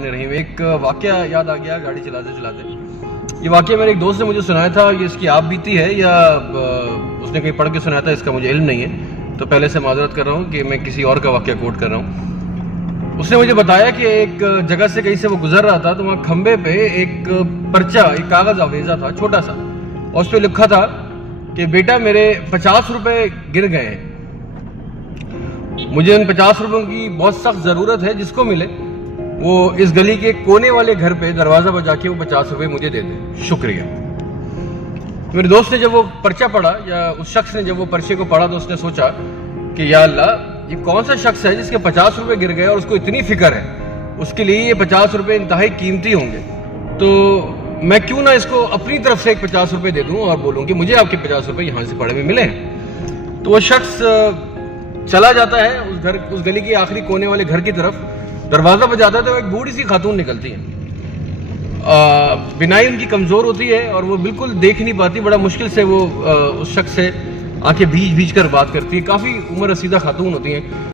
बिस्मिल्लाहिर्रहमानिर्रहीम। एक वाक़या याद आ गया गाड़ी चलाते चलाते। ये वाक़या मेरे एक दोस्त ने मुझे सुनाया था। ये इसकी आप बीती है या उसने कहीं पढ़ के सुनाया था, इसका मुझे इल्म नहीं है, तो पहले से माजरत कर रहा हूँ कि मैं किसी और का वाक़या कोट कर रहा हूँ। उसने मुझे बताया कि एक जगह से कहीं से वो गुजर रहा था, तो वहाँ खंबे पे एक पर्चा, एक कागज़ आवेज़ा था छोटा सा, और उस पर लिखा था कि बेटा मेरे 50 रुपये गिर गए हैं, मुझे उन 50 रुपयों की बहुत सख्त ज़रूरत है, जिसको मिले वो इस गली के कोने वाले घर पे दरवाज़ा बजा के वो 50 रुपये मुझे दे दे, शुक्रिया। मेरे दोस्त ने जब वो पर्चा पढ़ा, या उस शख्स ने जब वो पर्चे को पढ़ा, तो उसने सोचा कि या अल्लाह, ये कौन सा शख्स है जिसके 50 रुपये गिर गए और उसको इतनी फिक्र है, उसके लिए ये 50 रुपये इंतहाई कीमती होंगे, तो मैं क्यों ना इसको अपनी तरफ से एक 50 रुपये दे दूँ और बोलूँ कि मुझे आपके 50 रुपये यहाँ से पड़े में मिले हैं। तो वो शख्स चला जाता है उस गली के आखिरी कोने वाले घर की तरफ, दरवाज़ा बजाता है तो एक बूढ़ी सी खातून निकलती है। बिनाई उनकी कमज़ोर होती है और वो बिल्कुल देख नहीं पाती, बड़ा मुश्किल से वो उस शख्स से आंखें भीज भीज कर बात करती है। काफ़ी उम्र रसीदा खातून होती हैं।